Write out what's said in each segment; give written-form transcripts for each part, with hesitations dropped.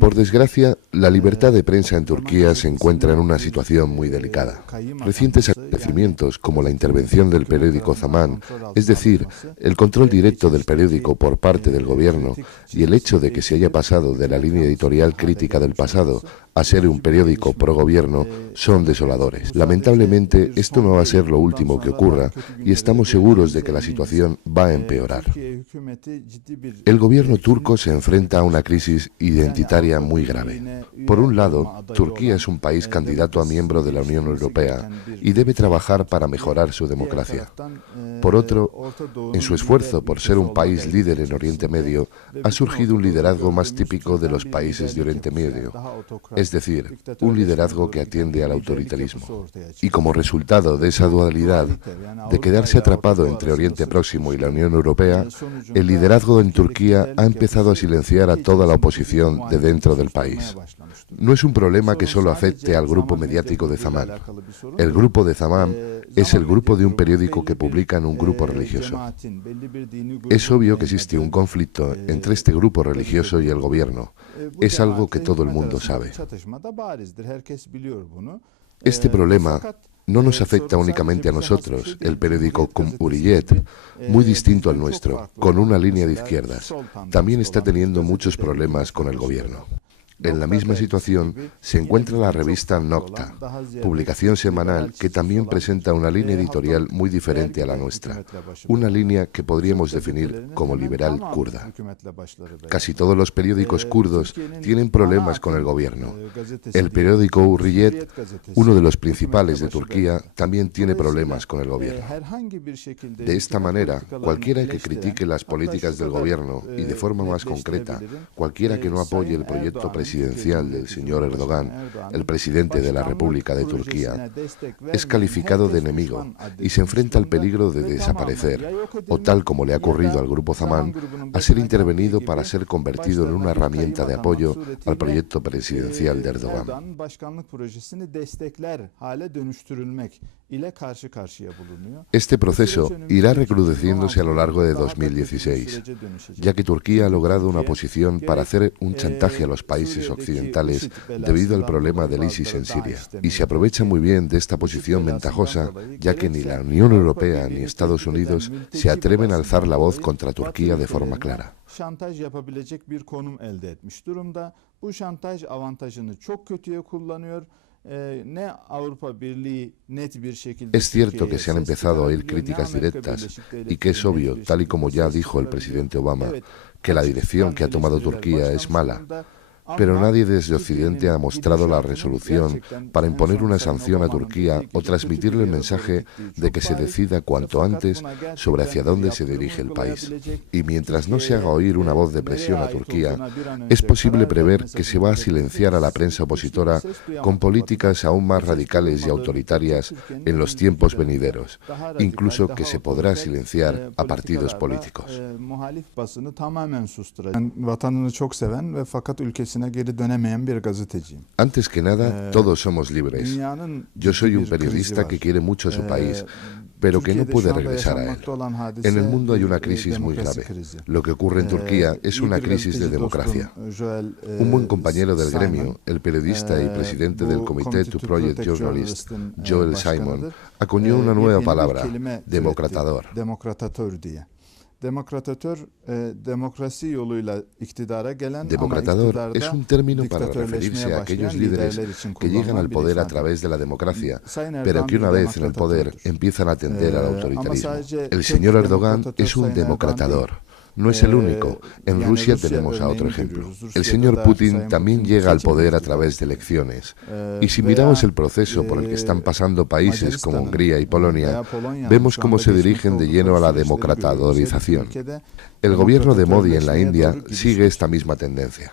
Por desgracia, la libertad de prensa en Turquía se encuentra en una situación muy delicada. Recientes acontecimientos, como la intervención del periódico Zaman, es decir, el control directo del periódico por parte del gobierno, y el hecho de que se haya pasado de la línea editorial crítica del pasado a ser un periódico pro-gobierno, son desoladores. Lamentablemente, esto no va a ser lo último que ocurra, y estamos seguros de que la situación va a empeorar. El gobierno turco se enfrenta a una crisis identitaria muy grave. Por un lado, Turquía es un país candidato a miembro de la Unión Europea y debe trabajar para mejorar su democracia. Por otro, en su esfuerzo por ser un país líder en Oriente Medio, ha surgido un liderazgo más típico de los países de Oriente Medio, es decir, un liderazgo que atiende al autoritarismo. Y como resultado de esa dualidad, de quedarse atrapado entre Oriente Próximo y la Unión Europea, el liderazgo en Turquía ha empezado a silenciar a toda la oposición de dentro del país. No es un problema que solo afecte al grupo mediático de Zaman. El grupo de Zaman es el grupo de un periódico que publica en un grupo religioso. Es obvio que existe un conflicto entre este grupo religioso y el gobierno. Es algo que todo el mundo sabe. Este problema no nos afecta únicamente a nosotros, el periódico Cumhuriyet, muy distinto al nuestro, con una línea de izquierdas. También está teniendo muchos problemas con el gobierno. En la misma situación se encuentra la revista Nokta, publicación semanal que también presenta una línea editorial muy diferente a la nuestra, una línea que podríamos definir como liberal kurda. Casi todos los periódicos kurdos tienen problemas con el gobierno. El periódico Hurriyet, uno de los principales de Turquía, también tiene problemas con el gobierno. De esta manera, cualquiera que critique las políticas del gobierno y de forma más concreta, cualquiera que no apoye el proyecto presidencial del señor Erdogan, el presidente de la República de Turquía, es calificado de enemigo y se enfrenta al peligro de desaparecer, o tal como le ha ocurrido al grupo Zaman, a ser intervenido para ser convertido en una herramienta de apoyo al proyecto presidencial de Erdogan. Este proceso irá recrudeciéndose a lo largo de 2016, ya que Turquía ha logrado una posición para hacer un chantaje a los países occidentales debido al problema del ISIS en Siria, y se aprovecha muy bien de esta posición ventajosa, ya que ni la Unión Europea ni Estados Unidos se atreven a alzar la voz contra Turquía de forma clara. Es cierto que se han empezado a oír críticas directas y que es obvio, tal y como ya dijo el presidente Obama, que la dirección que ha tomado Turquía es mala. Pero nadie desde Occidente ha mostrado la resolución para imponer una sanción a Turquía o transmitirle el mensaje de que se decida cuanto antes sobre hacia dónde se dirige el país. Y mientras no se haga oír una voz de presión a Turquía, es posible prever que se va a silenciar a la prensa opositora con políticas aún más radicales y autoritarias en los tiempos venideros, incluso que se podrá silenciar a partidos políticos. Antes que nada, todos somos libres. Yo soy un periodista que quiere mucho a su país, pero que no puede regresar a él. En el mundo hay una crisis muy grave. Lo que ocurre en Turquía es una crisis de democracia. Un buen compañero del gremio, el periodista y presidente del Comité to Project Journalists, Joel Simon, acuñó una nueva palabra, democratador. Democratador es un término para referirse a aquellos líderes que llegan al poder a través de la democracia, pero que una vez en el poder empiezan a atender al autoritarismo. El señor Erdogan es un democratador. No es el único. En Rusia tenemos a otro ejemplo. El señor Putin también llega al poder a través de elecciones. Y si miramos el proceso por el que están pasando países como Hungría y Polonia, vemos cómo se dirigen de lleno a la democratadorización. El gobierno de Modi en la India sigue esta misma tendencia.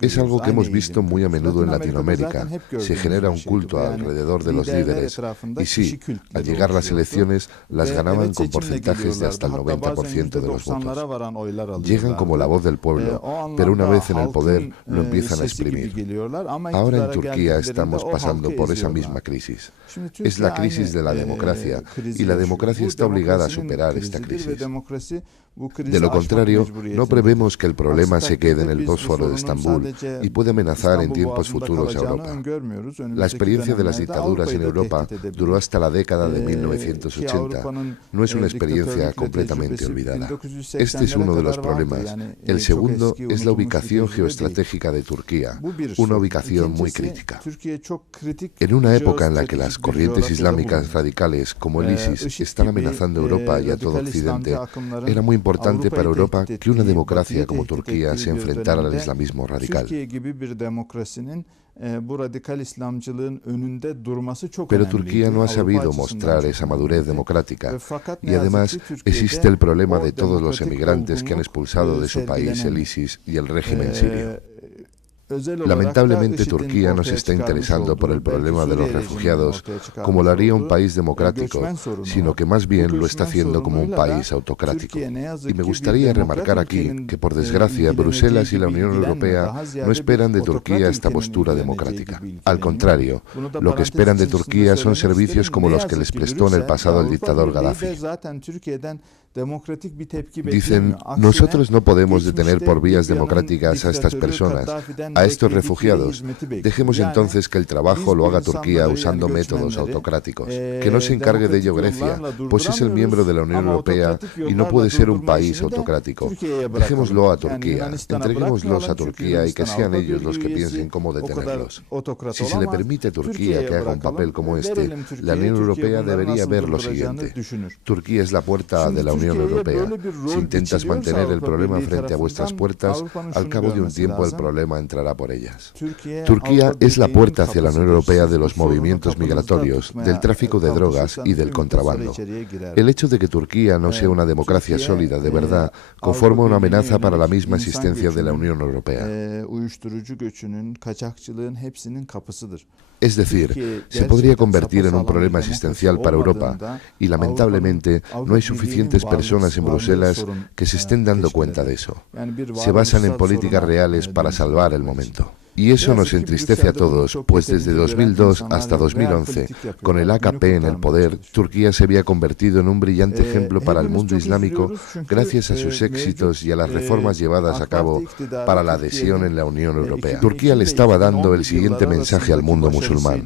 Es algo que hemos visto muy a menudo en Latinoamérica. Se genera un culto alrededor de los líderes. Y sí, al llegar las elecciones, las ganaban con porcentajes de hasta el 90% de los votos. Llegan como la voz del pueblo, pero una vez en el poder lo empiezan a exprimir. Ahora en Turquía estamos pasando por esa misma crisis. Es la crisis de la democracia, y la democracia está obligada a superar esta crisis. crisis. De lo contrario, no prevemos que el problema se quede en el Bósforo de Estambul y puede amenazar en tiempos futuros a Europa. La experiencia de las dictaduras en Europa duró hasta la década de 1980. No es una experiencia completamente olvidada. Este es uno de los problemas. El segundo es la ubicación geoestratégica de Turquía, una ubicación muy crítica. En una época en la que las corrientes islámicas radicales como el ISIS están amenazando a Europa y a todo Occidente, era muy importante para Europa que una democracia como Turquía se enfrentara al islamismo radical. Pero Turquía no ha sabido mostrar esa madurez democrática y además existe el problema de todos los emigrantes que han expulsado de su país el ISIS y el régimen sirio. Lamentablemente Turquía no se está interesando por el problema de los refugiados como lo haría un país democrático, sino que más bien lo está haciendo como un país autocrático. Y me gustaría remarcar aquí que, por desgracia, Bruselas y la Unión Europea no esperan de Turquía esta postura democrática. Al contrario, lo que esperan de Turquía son servicios como los que les prestó en el pasado el dictador Gaddafi. Dicen, nosotros no podemos detener por vías democráticas a estas personas, a estos refugiados. Dejemos entonces que el trabajo lo haga Turquía usando métodos autocráticos. Que no se encargue de ello Grecia, pues es el miembro de la Unión Europea y no puede ser un país autocrático. Dejémoslo a Turquía, entreguémoslos a Turquía y que sean ellos los que piensen cómo detenerlos. Si se le permite a Turquía que haga un papel como este, la Unión Europea debería ver lo siguiente. Turquía es la puerta de la Unión Europea. Si intentas mantener el problema frente a vuestras puertas, al cabo de un tiempo el problema entrará por ellas. Turquía es la puerta hacia la Unión Europea de los movimientos migratorios, del tráfico de drogas y del contrabando. El hecho de que Turquía no sea una democracia sólida de verdad conforma una amenaza para la misma existencia de la Unión Europea. Es decir, se podría convertir en un problema existencial para Europa y lamentablemente no hay suficientes personas en Bruselas que se estén dando cuenta de eso. Se basan en políticas reales para salvar el momento. Y eso nos entristece a todos, pues desde 2002 hasta 2011, con el AKP en el poder, Turquía se había convertido en un brillante ejemplo para el mundo islámico gracias a sus éxitos y a las reformas llevadas a cabo para la adhesión en la Unión Europea. Turquía le estaba dando el siguiente mensaje al mundo musulmán: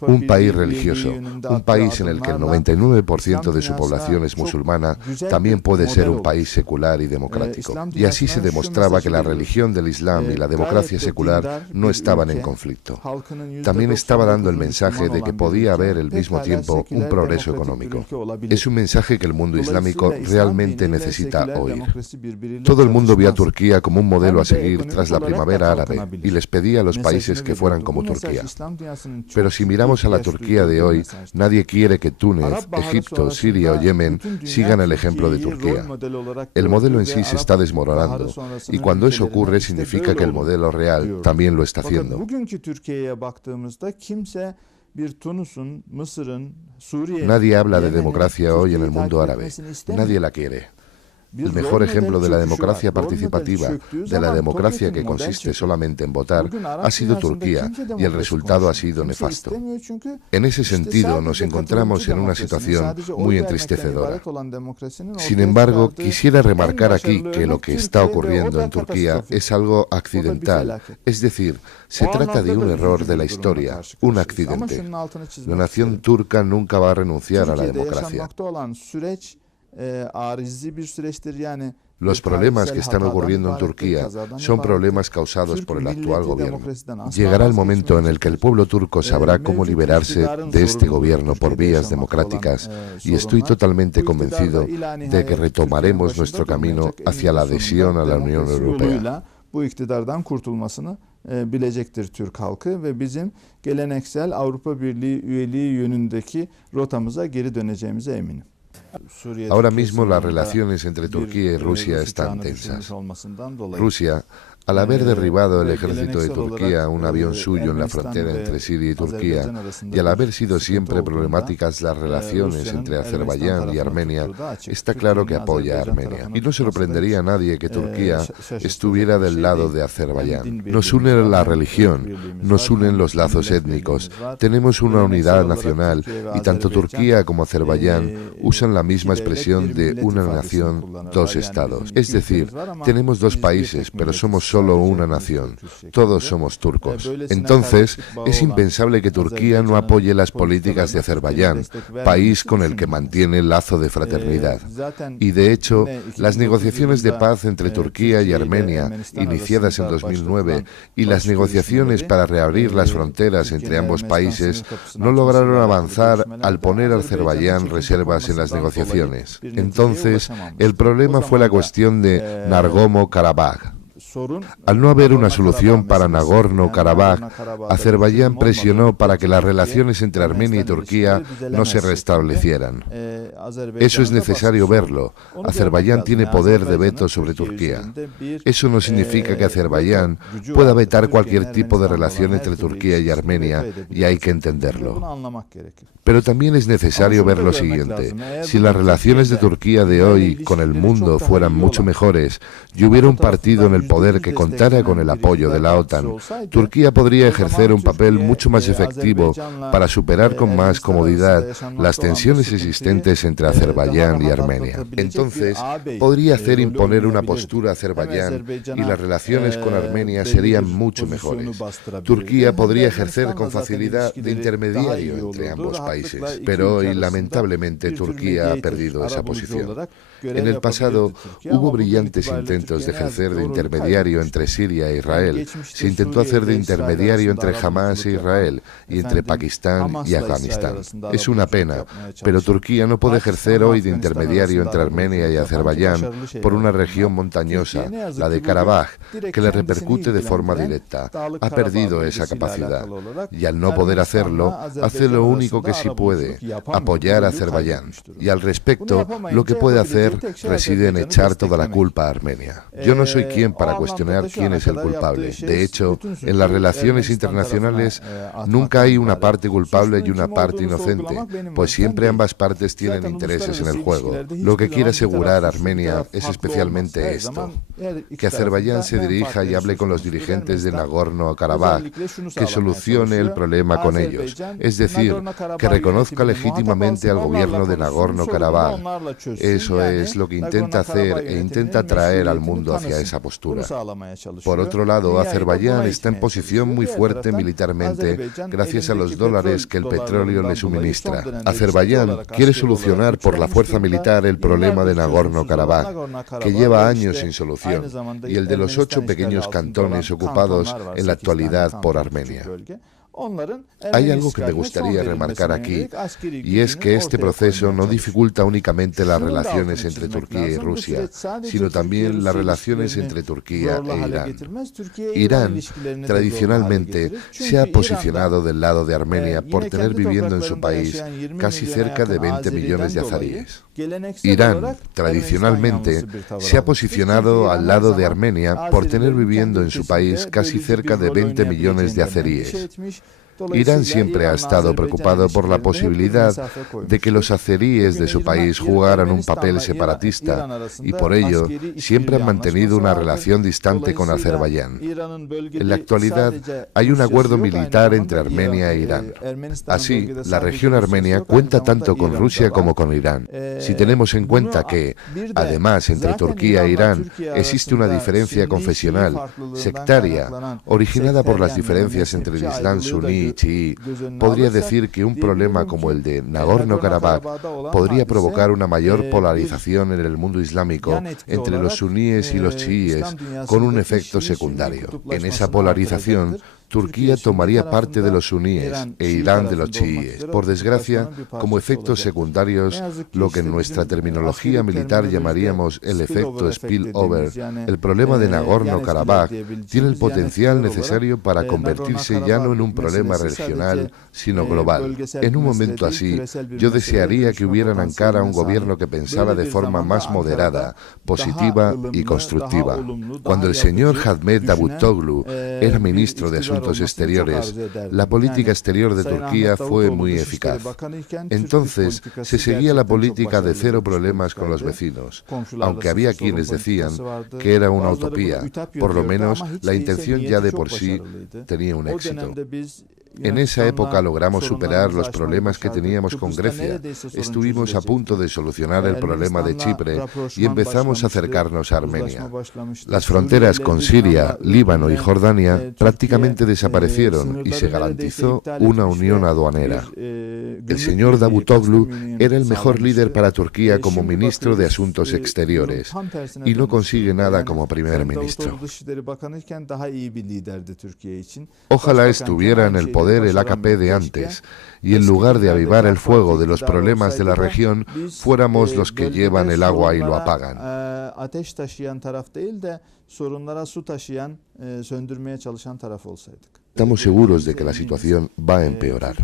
un país religioso, un país en el que el 99% de su población es musulmana, también puede ser un país secular y democrático. Y así se demostraba que la religión del Islam y la democracia secular no estaban en conflicto. También estaba dando el mensaje de que podía haber al mismo tiempo un progreso económico. Es un mensaje que el mundo islámico realmente necesita oír. Todo el mundo vio a Turquía como un modelo a seguir tras la primavera árabe y les pedía a los países que fueran como Turquía. Pero si miramos a la Turquía de hoy, nadie quiere que Túnez, Egipto, Siria o Yemen sigan el ejemplo de Turquía. El modelo en sí se está desmoronando y cuando eso ocurre significa que el modelo real también lo está haciendo. Nadie habla de democracia hoy en el mundo árabe. Nadie la quiere. El mejor ejemplo de la democracia participativa, de la democracia que consiste solamente en votar, ha sido Turquía y el resultado ha sido nefasto. En ese sentido, nos encontramos en una situación muy entristecedora. Sin embargo, quisiera remarcar aquí que lo que está ocurriendo en Turquía es algo accidental, es decir, se trata de un error de la historia, un accidente. La nación turca nunca va a renunciar a la democracia. Los problemas que están ocurriendo en Turquía son problemas causados por el actual gobierno. Llegará el momento en el que el pueblo turco sabrá cómo liberarse de este gobierno por vías democráticas y estoy totalmente convencido de que retomaremos nuestro camino hacia la adhesión a la Unión Europea. Bilecektir Türk halkı ve bizim geleneksel Avrupa Birliği üyeliği yönündeki rotamıza geri döneceğimize eminim. Ahora mismo las relaciones entre Turquía y Rusia están tensas. Rusia Al haber derribado el ejército de Turquía un avión suyo en la frontera entre Siria y Turquía, y al haber sido siempre problemáticas las relaciones entre Azerbaiyán y Armenia, está claro que apoya a Armenia. Y no sorprendería a nadie que Turquía estuviera del lado de Azerbaiyán. Nos une la religión, nos unen los lazos étnicos, tenemos una unidad nacional y tanto Turquía como Azerbaiyán usan la misma expresión de una nación, dos estados. Es decir, tenemos dos países, pero somos solo una nación. Todos somos turcos. Entonces, es impensable que Turquía no apoye las políticas de Azerbaiyán, país con el que mantiene el lazo de fraternidad. Y de hecho, las negociaciones de paz entre Turquía y Armenia, iniciadas en 2009, y las negociaciones para reabrir las fronteras entre ambos países, no lograron avanzar al poner a Azerbaiyán reservas en las negociaciones. Entonces, el problema fue la cuestión de Nagorno-Karabaj. Al no haber una solución para Nagorno-Karabaj, Azerbaiyán presionó para que las relaciones entre Armenia y Turquía no se restablecieran. Eso es necesario verlo. Azerbaiyán tiene poder de veto sobre Turquía. Eso no significa que Azerbaiyán pueda vetar cualquier tipo de relación entre Turquía y Armenia, y hay que entenderlo. Pero también es necesario ver lo siguiente. Si las relaciones de Turquía de hoy con el mundo fueran mucho mejores y hubiera un partido en el poder que contara con el apoyo de la OTAN, Turquía podría ejercer un papel mucho más efectivo para superar con más comodidad las tensiones existentes entre Azerbaiyán y Armenia. Entonces, podría hacer imponer una postura a Azerbaiyán y las relaciones con Armenia serían mucho mejores. Turquía podría ejercer con facilidad de intermediario entre ambos países, pero hoy, lamentablemente, Turquía ha perdido esa posición. En el pasado hubo brillantes intentos de ejercer de intermediario entre Siria e Israel. Se intentó hacer de intermediario entre Hamas e Israel y entre Pakistán y Afganistán. Es una pena, pero Turquía no puede ejercer hoy de intermediario entre Armenia y Azerbaiyán por una región montañosa, la de Karabaj, que le repercute de forma directa. Ha perdido esa capacidad y al no poder hacerlo, hace lo único que sí puede, apoyar a Azerbaiyán. Y al respecto, lo que puede hacer reside en echar toda la culpa a Armenia. Yo no soy quien para cuestionar quién es el culpable. De hecho, en las relaciones internacionales nunca hay una parte culpable y una parte inocente, pues siempre ambas partes tienen intereses en el juego. Lo que quiere asegurar Armenia es especialmente esto: que Azerbaiyán se dirija y hable con los dirigentes de Nagorno-Karabaj, que solucione el problema con ellos, es decir, que reconozca legítimamente al gobierno de Nagorno-Karabaj. Eso es lo que intenta hacer e intenta traer al mundo hacia esa postura. Por otro lado, Azerbaiyán está en posición muy fuerte militarmente gracias a los dólares que el petróleo le suministra. Azerbaiyán quiere solucionar por la fuerza militar el problema de Nagorno-Karabaj, que lleva años sin solución, y el de los 8 pequeños cantones ocupados en la actualidad por Armenia. Hay algo que me gustaría remarcar aquí, y es que este proceso no dificulta únicamente las relaciones entre Turquía y Rusia, sino también las relaciones entre Turquía e Irán. Irán, tradicionalmente, se ha posicionado del lado de Armenia por tener viviendo en su país casi cerca de 20 millones de azeríes. Irán, tradicionalmente, se ha posicionado al lado de Armenia por tener viviendo en su país casi cerca de 20 millones de azeríes. Irán siempre ha estado preocupado por la posibilidad de que los azeríes de su país jugaran un papel separatista y por ello siempre han mantenido una relación distante con Azerbaiyán. En la actualidad hay un acuerdo militar entre Armenia e Irán. Así, la región armenia cuenta tanto con Rusia como con Irán. Si tenemos en cuenta que, además, entre Turquía e Irán existe una diferencia confesional, sectaria, originada por las diferencias entre el Islam suní y chií, podría decir que un problema como el de Nagorno-Karabaj podría provocar una mayor polarización en el mundo islámico entre los suníes y los chiíes, con un efecto secundario. En esa polarización, Turquía tomaría parte de los suníes e Irán de los chiíes. Por desgracia, como efectos secundarios, lo que en nuestra terminología militar llamaríamos el efecto spillover, el problema de Nagorno-Karabaj tiene el potencial necesario para convertirse ya no en un problema regional, sino global. En un momento así, yo desearía que hubiera en Ankara un gobierno que pensara de forma más moderada, positiva y constructiva. Cuando el señor Ahmet Davutoglu era ministro de Asuntos Exteriores, la política exterior de Turquía fue muy eficaz. Entonces, se seguía la política de cero problemas con los vecinos, aunque había quienes decían que era una utopía. Por lo menos, la intención ya de por sí tenía un éxito. En esa época logramos superar los problemas que teníamos con Grecia. Estuvimos a punto de solucionar el problema de Chipre y empezamos a acercarnos a Armenia. Las fronteras con Siria, Líbano y Jordania prácticamente desaparecieron y se garantizó una unión aduanera. El señor Davutoglu era el mejor líder para Turquía como ministro de Asuntos Exteriores y no consigue nada como primer ministro. Ojalá estuviera en el poder el AKP de antes, y en lugar de avivar el fuego de los problemas de la región, fuéramos los que llevan el agua y lo apagan. Estamos seguros de que la situación va a empeorar.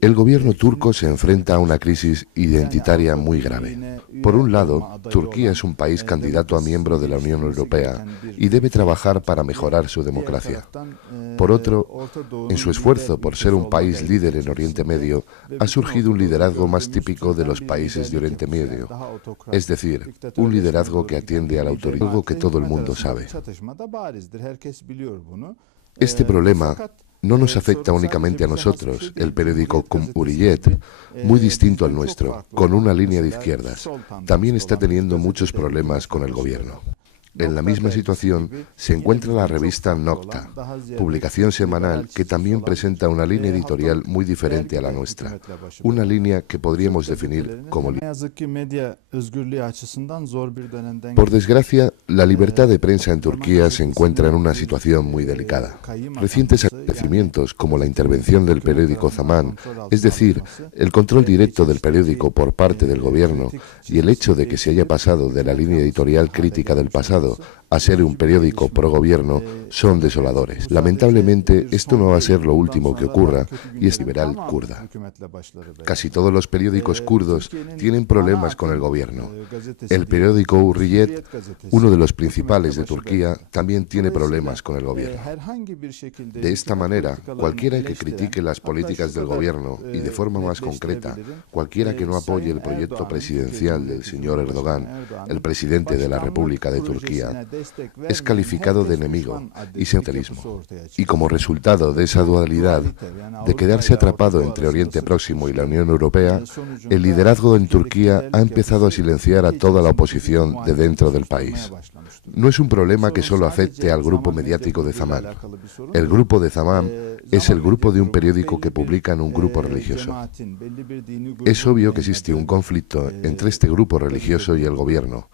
El gobierno turco se enfrenta a una crisis identitaria muy grave. Por un lado, Turquía es un país candidato a miembro de la Unión Europea y debe trabajar para mejorar su democracia. Por otro, en su esfuerzo por ser un país líder en Oriente Medio, ha surgido un liderazgo más típico de los países de Oriente Medio, es decir, un liderazgo que atiende al autoritarismo, algo que todo el mundo sabe. Este problema no nos afecta únicamente a nosotros. El periódico Cumhuriyet, muy distinto al nuestro, con una línea de izquierdas, también está teniendo muchos problemas con el gobierno. En la misma situación se encuentra la revista Nokta, publicación semanal que también presenta una línea editorial muy diferente a la nuestra, una línea que podríamos definir como Por desgracia, la libertad de prensa en Turquía se encuentra en una situación muy delicada. Recientes acontecimientos, como la intervención del periódico Zaman, es decir, el control directo del periódico por parte del gobierno, y el hecho de que se haya pasado de la línea editorial crítica del pasado a ser un periódico pro-gobierno, son desoladores. Lamentablemente, esto no va a ser lo último que ocurra y es liberal kurda. Casi todos los periódicos kurdos tienen problemas con el gobierno. El periódico Hurriyet, uno de los principales de Turquía, también tiene problemas con el gobierno. De esta manera, cualquiera que critique las políticas del gobierno y de forma más concreta, cualquiera que no apoye el proyecto presidencial del señor Erdogan, el presidente de la República de Turquía, es calificado de enemigo y centralismo. Y como resultado de esa dualidad, de quedarse atrapado entre Oriente Próximo y la Unión Europea, el liderazgo en Turquía ha empezado a silenciar a toda la oposición de dentro del país. No es un problema que solo afecte al grupo mediático de Zaman. El grupo de Zaman es el grupo de un periódico que publica en un grupo religioso. Es obvio que existe un conflicto entre este grupo religioso y el gobierno.